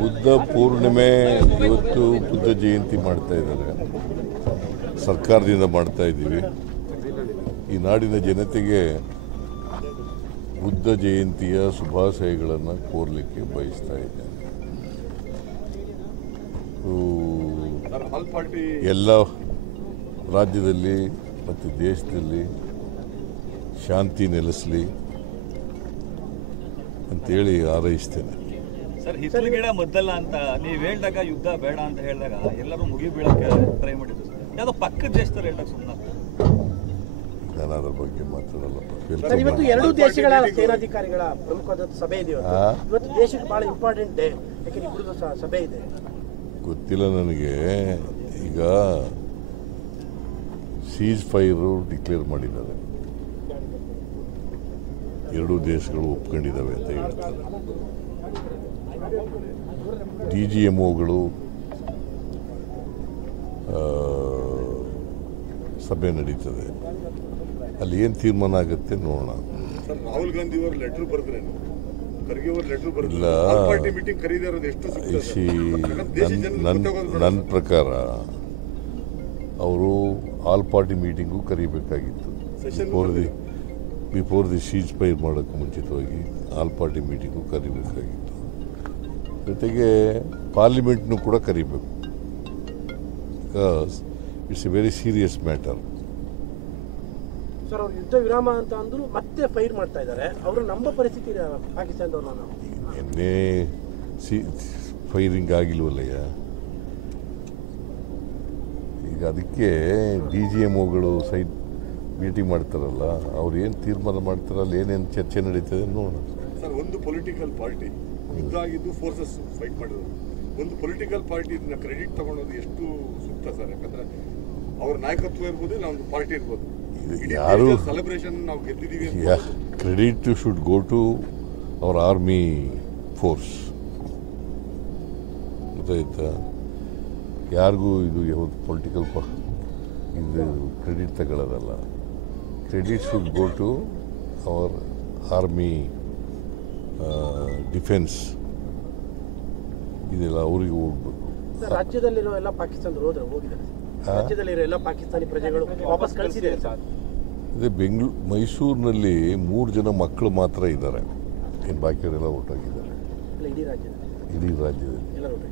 ಬುದ್ಧ ಪೂರ್ಣಿಮೆ ಇವತ್ತು ಬುದ್ಧ ಜಯಂತಿ ಮಾಡ್ತಾ ಇದ್ದಾರೆ. ಸರ್ಕಾರದಿಂದ ಮಾಡ್ತಾ ಇದ್ದೀವಿ. ಈ ನಾಡಿನ ಜನತೆಗೆ ಬುದ್ಧ ಜಯಂತಿಯ ಶುಭಾಶಯಗಳನ್ನು ಕೋರಲಿಕ್ಕೆ ಬಯಸ್ತಾ ಇದ್ದೇನೆ. ಎಲ್ಲ ರಾಜ್ಯದಲ್ಲಿ ಮತ್ತು ದೇಶದಲ್ಲಿ ಶಾಂತಿ ನೆಲೆಸಲಿ ಅಂತೇಳಿ ಹಾರೈಸ್ತೇನೆ. ಸರ್, ಹಿತ್ತಲ ಗಿಡ ಮದ್ದಲ್ಲ ಅಂತ ನೀವು ಹೇಳಿದಾಗ ಯುದ್ಧ ಬೇಡ ಅಂತ ಹೇಳಿದಾಗ ಎಲ್ಲರೂ ಮುಗಿ ಬೀಳಕ್ಕೆ ಟ್ರೈ ಮಾಡಿದ್ರು. ಯಾವುದೋ ಪಕ್ಕದ ದೇಶದಲ್ಲಿ ಹೇಳಿದಾಗ ಸುಮ್ಮನೆ ನಾನು ಅದ್ರ ಬಗ್ಗೆ ಮಾತಾಡಲ್ಲಪ್ಪ. ಇವತ್ತು ಎರಡೂ ದೇಶಗಳ ಸೇನಾಧಿಕಾರಿಗಳ ಪ್ರಮುಖವಾದ ಸಭೆ ಇದೆ. ಇವತ್ತು ದೇಶಕ್ಕೆ ಬಹಳ ಇಂಪಾರ್ಟೆಂಟ್ ಡೇ, ಯಾಕೆ ಇಬ್ಬರದು ಸಭೆ ಇದೆ. ಗೊತ್ತಿಲ್ಲ ನನಗೆ. ಈಗ ಸೀಸ್ ಫೈರು ಡಿಕ್ಲೇರ್ ಮಾಡಿದ್ದಾರೆ, ಎರಡೂ ದೇಶಗಳು ಒಪ್ಕೊಂಡಿದ್ದಾವೆ ಅಂತ ಹೇಳ್ತಾರೆ. DGMOಗಳು ಸಭೆ ನಡೀತದೆ, ಅಲ್ಲಿ ಏನು ತೀರ್ಮಾನ ಆಗುತ್ತೆ ನೋಡೋಣ. ರಾಹುಲ್ ಗಾಂಧಿ ಅವರು ಲೆಟರ್ ಬರೆದ್ರೆ ನನ್ನ ಪ್ರಕಾರ ಅವರು ಆಲ್ ಪಾರ್ಟಿ ಮೀಟಿಂಗು ಕರೀಬೇಕಾಗಿತ್ತು. ಬಿಫೋರ್ ದಿ ಸೀಜ್ ಫೈರ್ ಮಾಡೋಕ್ಕೆ ಮುಂಚಿತವಾಗಿ ಆಲ್ ಪಾರ್ಟಿ ಮೀಟಿಂಗು ಕರಿಬೇಕಾಗಿತ್ತು. ಜೊತೆಗೆ ಪಾರ್ಲಿಮೆಂಟ್ನು ಕೂಡ ಕರಿಬೇಕು. Because it's A very serious matter. Sir, ಅವ್ರು ಯುದ್ಧ ವಿರಾಮ ಅಂತ ಅಂದ್ರು ಮತ್ತೆ ಫೈರ್ ಮಾಡ್ತಾ ಇದ್ದಾರೆ. ಅವರು ನಮ್ಮ ಪರಿಸ್ಥಿತಿ ಪಾಕಿಸ್ತಾನದವ್ರು ಎನ್ನೇ ಫೈರಿಂಗ್ ಆಗಿಲ್ವಲ್ಲಯ್ಯ. ಈಗ ಅದಕ್ಕೆ DGMOಗಳು ಸೈಡ್ ಮೀಟಿಂಗ್ ಮಾಡ್ತಾರಲ್ಲ, ಅವ್ರು ಏನು ತೀರ್ಮಾನ ಮಾಡ್ತಾರಲ್ಲ, ಅಲ್ಲಿ ಏನೇನು ಚರ್ಚೆ ನಡೀತದೆ ನೋಡೋಣ. ಸರ್, ಒಂದು ಪೊಲಿಟಿಕಲ್ ಪಾರ್ಟಿ ಯುದ್ಧ ಆಗಿದ್ದು ಫೋರ್ಸಸ್ ಫೈಟ್ ಮಾಡಿದ್ರು. ಒಂದು ಪೊಲಿಟಿಕಲ್ ಪಾರ್ಟಿ ಇದನ್ನ ಕ್ರೆಡಿಟ್ ತಗೊಳ್ಳೋದು ಎಷ್ಟು ಸೂಕ್ತ ಸರ್? ಯಾಕಂದ್ರೆ ಅವ್ರ ನಾಯಕತ್ವ ಇರ್ಬೋದು, ಇಲ್ಲ ಒಂದು ಪಾರ್ಟಿ ಇರ್ಬೋದು. ಯಾರು ಸೆಲೆಬ್ರೇಷನ್ ನಾವು ಗೆದ್ದಿದ್ದೀವಿ, credit should go to our army force. ಗೊತ್ತಾಯ್ತಾ? ಯಾರಿಗೂ ಇದು ಯಾವುದು ಪೊಲಿಟಿಕಲ್ ಇದು ಕ್ರೆಡಿಟ್ ತಗೊಳ್ಳೋದಲ್ಲ. Credit should go to our army defence. ಇದೆಲ್ಲ ಅವರಿಗೆ ಹೋಗ್ಬೇಕು. ರಾಜ್ಯದಲ್ಲಿರೋ ಎಲ್ಲ ಪಾಕಿಸ್ತಾನದವರು ಹೋಗಿದ್ದಾರೆ. ರಾಜ್ಯದಲ್ಲಿರೋ ಎಲ್ಲ ಪಾಕಿಸ್ತಾನಿ ಪ್ರಜೆಗಳು ವಾಪಸ್ ಕಳಿಸಿದ್ದಾರೆ ಸರ್. ಅದೇ ಮೈಸೂರಿನಲ್ಲಿ 3 ಜನ ಮಕ್ಕಳು ಮಾತ್ರ ಇದ್ದಾರೆ. ಏನು ಬಾಕಿಯವರೆಲ್ಲ ಹೊರಟೋಗಿದ್ದಾರೆ ಇಡೀ ರಾಜ್ಯದಲ್ಲಿ.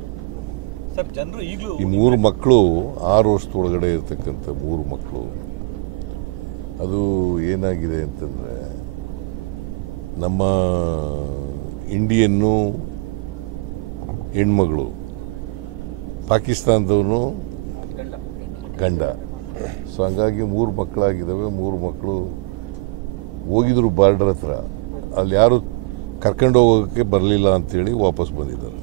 ಸರ್, ಜನರು ಈಗಲೂ ಈ 3 ಮಕ್ಕಳು 6 ವರ್ಷದೊಳಗಡೆ ಇರ್ತಕ್ಕಂಥ 3 ಮಕ್ಕಳು. ಅದು ಏನಾಗಿದೆ ಅಂತಂದರೆ, ನಮ್ಮ ಇಂಡಿಯನ್ನು ಹೆಣ್ಮಗಳು, ಪಾಕಿಸ್ತಾನದವನು ಗಂಡ. ಸೊ ಹಂಗಾಗಿ 3 ಮಕ್ಕಳಾಗಿದ್ದಾವೆ. 3 ಮಕ್ಕಳು ಹೋಗಿದ್ರು ಬಾರ್ಡರ್ ಹತ್ರ, ಅಲ್ಲಿ ಯಾರು ಕರ್ಕೊಂಡು ಹೋಗೋಕ್ಕೆ ಬರಲಿಲ್ಲ ಅಂತೇಳಿ ವಾಪಸ್ ಬಂದಿದ್ದಾರೆ.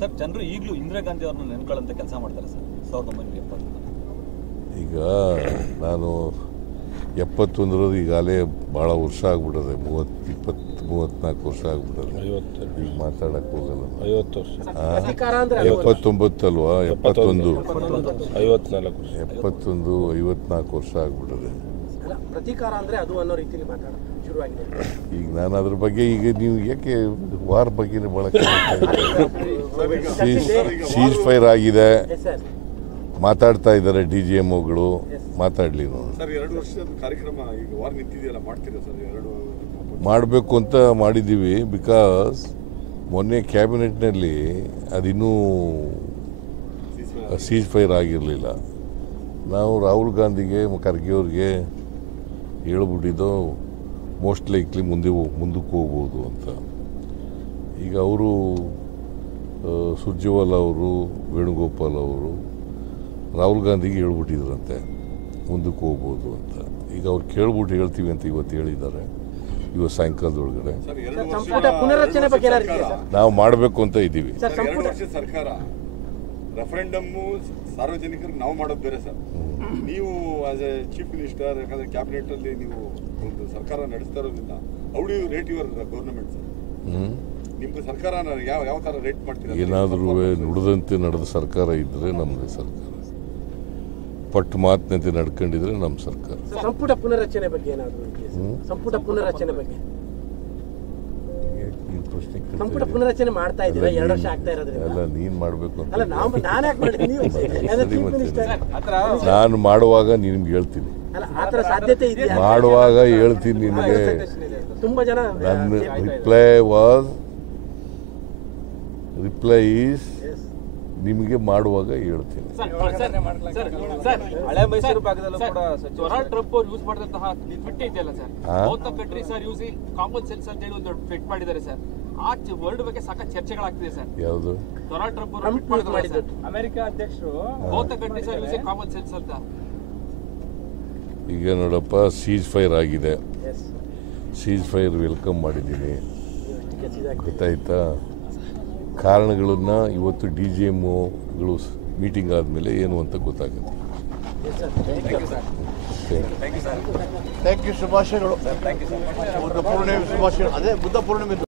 ಸರ್, ಜನರು ಈಗಲೂ ಇಂದಿರಾ ಗಾಂಧಿ ಅವ್ರನ್ನ ನೆನ್ಕೊಳ್ಳೋಂಥ ಕೆಲಸ ಮಾಡ್ತಾರೆ ಸರ್. 1970 ಈಗ ನಾನು 71 ಈಗಾಗಲೇ ಭಾಳ ವರ್ಷ ಆಗ್ಬಿಟ್ಟದೆ. 34 ವರ್ಷ ಆಗ್ಬಿಟ್ಟದೆ. ಈಗ ಮಾತಾಡಕ್ಕೆ ಹೋಗಲ್ಲ. 50 ವರ್ಷ 79 ಅಲ್ವಾ? 71 54 54 ವರ್ಷ ಆಗ್ಬಿಟ್ಟದೆ. ಪ್ರತೀಕಾರ ಅಂದ್ರೆ ಅದು ಅನ್ನೋ ರೀತಿಯಲ್ಲಿ ಮಾತಾಡೋದು ಶುರುವಾಗಿದೆ. ಈಗ ನಾನು ಅದ್ರ ಬಗ್ಗೆ ಈಗ ನೀವು ಯಾಕೆ ವಾರ ಬಗ್ಗೆ ಭಾಳ ಸೀಜ್ ಫೈರ್ ಆಗಿದೆ ಮಾತಾಡ್ತಾ ಇದ್ದಾರೆ DGMOಗಳು. ಮಾತಾಡಲಿ ನೋಡಿ. ಸರ್, 2 ವರ್ಷದ ಕಾರ್ಯಕ್ರಮ ಈಗ ವಾರ ನಿಂತಿದೆಯಲ್ಲ, ಮಾಡ್ತೀರಾ ಸರ್? ಮಾಡಬೇಕು ಅಂತ ಮಾಡಿದ್ದೀವಿ. ಬಿಕಾಸ್ ಮೊನ್ನೆ ಕ್ಯಾಬಿನೆಟ್ನಲ್ಲಿ ಅದಿನ್ನೂ ಸೀಜ್ ಫೈರ್ ಆಗಿರಲಿಲ್ಲ. ನಾವು ರಾಹುಲ್ ಗಾಂಧಿಗೆ, ಖರ್ಗೆ ಅವ್ರಿಗೆ ಹೇಳ್ಬಿಟ್ಟಿದ್ದು ಮೋಸ್ಟ್ ಲೈಕ್ಲಿ ಮುಂದಕ್ಕೆ ಹೋಗ್ಬೋದು ಅಂತ. ಈಗ ಅವರು ಸುರ್ಜೇವಾಲಾ ಅವರು, ವೇಣುಗೋಪಾಲ್ ಅವರು ರಾಹುಲ್ ಗಾಂಧಿಗೆ ಹೇಳ್ಬಿಟ್ಟಿದ್ರಂತೆ ಮುಂದಕ್ಕೆ ಹೋಗ್ಬೋದು ಅಂತ. ಈಗ ಅವ್ರು ಕೇಳ್ಬಿಟ್ಟು ಹೇಳ್ತೀವಿ ಅಂತ ಇವತ್ತು ಹೇಳಿದ್ದಾರೆ. ಇವತ್ತು ಸಾಯಂಕಾಲದೊಳಗಡೆ ನಾವು ಮಾಡಬೇಕು ಅಂತ ಇದ್ದೀವಿ. 2 ವರ್ಷ ಸರ್ಕಾರ ರೆಫರೆಂಡಮ್ಮು ಸಾರ್ವಜನಿಕರಿಗೆ ನಾವು ಮಾಡೋದು ಬೇರೆ ಸರ್. ನೀವು ಆಸ್ ಎ ಚೀಫ್ ಮಿನಿಸ್ಟರ್, ಯಾಕಂದ್ರೆ ಕ್ಯಾಬಿನೆಟ್ ಅಲ್ಲಿ ನೀವು ಒಂದು ಸರ್ಕಾರ ನಡೆಸ್ತಾ ಇರೋದ್ರಿಂದ how do you rate your government sir? ನಿಮ್ಗೆ ಸರ್ಕಾರ ಯಾವ ಥರ ರೇಟ್ ಮಾಡ್ತೀರಾ? ಏನಾದರೂ ನುಡಿದಂತೆ ನಡೆದ ಸರ್ಕಾರ ಇದ್ದರೆ ನಮ್ಮದೇ ಸರ್ಕಾರ. ಪಟ್ಟು ಮಾತಿನಂತೆ ನಡ್ಕೊಂಡಿದ್ರೆ ನಮ್ಮ ಸರ್ಕಾರ. ಸಂಪುಟ ಪುನರಚನೆ ಬಗ್ಗೆ ಏನಾದರೂ ಸಂಪುಟ ಪುನರಚನೆ ಬಗ್ಗೆ ಸಂಪುಟ ಪುನರಚನೆ ಮಾಡ್ತಾ ಇದ್ದೀರಾ? 2 ವರ್ಷ ಆಗ್ತಾ ಇರೋದ್ರಿಂದ ಎಲ್ಲ ನೀನು ಮಾಡಬೇಕು ಅಂತ ಅಲ್ಲ ನಾನು ಯಾಕೆ ಮಾಡಿದ್ದೀನಿ? ನೀವು ಚೀಫ್ ಮಿನಿಸ್ಟರ್ ನಾನು ಮಾಡುವಾಗ ನಿಮ್ಗೆ ಹೇಳ್ತೀನಿ, ಅಲ್ಲ ಆ ಥರ ಸಾಧ್ಯತೆ ಇದೆಯಾ? ಮಾಡುವಾಗ ಹೇಳ್ತೀನಿ ನಿನಗೆ. ತುಂಬಾ ಜನ ನನ್ನ ರಿಪ್ಲೈ ಈಸ್ ನಿಮಗೆ ಮಾಡುವಾಗ ಹೇಳ್ತೀನಿ. ಹಳೆ ಮೈಸೂರು ಭಾಗದಲ್ಲೂ ಕೂಡ ಡೊನಾಲ್ಡ್ ಟ್ರಂಪ್ ಅವರು ಯೂಸ್ ಮಾಡಿದಂತಹ ಟ್ವಿಟ್ ಇದೆಯಲ್ಲ sir, both the countries are using common sense ಅಂತ ಹೇಳಿ ಒಂದು ಟ್ವಿಟ್ ಮಾಡಿದ್ದಾರೆ ಸರ್. ಆ ವರ್ಡ್ ಬಗ್ಗೆ ಸಾಕಷ್ಟು ಚರ್ಚೆಗಳಾಗ್ತಿದೆ ಸರ್. ಯಾವುದು? ಡೊನಾಲ್ಡ್ ಟ್ರಂಪ್ ಅವರು ಟ್ವಿಟ್ ಮಾಡಿದ್ದಾರೆ, ಅಮೆರಿಕ ಅಧ್ಯಕ್ಷರು both the countries are using common sense ಅಂತ. ಈಗ ನೋಡಪ್ಪ, ಸೀಜ್ ಫೈರ್ ಆಗಿದೆ, ಸೀಜ್ ಫೈರ್ ವೆಲ್ಕಮ್ ಮಾಡಿದ್ದೀನಿ, ಗೊತ್ತಾಯ್ತಾ? ಕಾರಣಗಳನ್ನು ಇವತ್ತು DGMಗಳು ಮೀಟಿಂಗ್ ಆದಮೇಲೆ ಏನು ಅಂತ ಗೊತ್ತಾಗುತ್ತೆ. Thank you. ಶುಭಾಶಯಗಳು. ಬುದ್ಧ ಪೂರ್ಣಿಮೆ ಶುಭಾಶಯಗಳು. ಅದೇ ಬುದ್ಧ ಪೂರ್ಣಿಮೆ.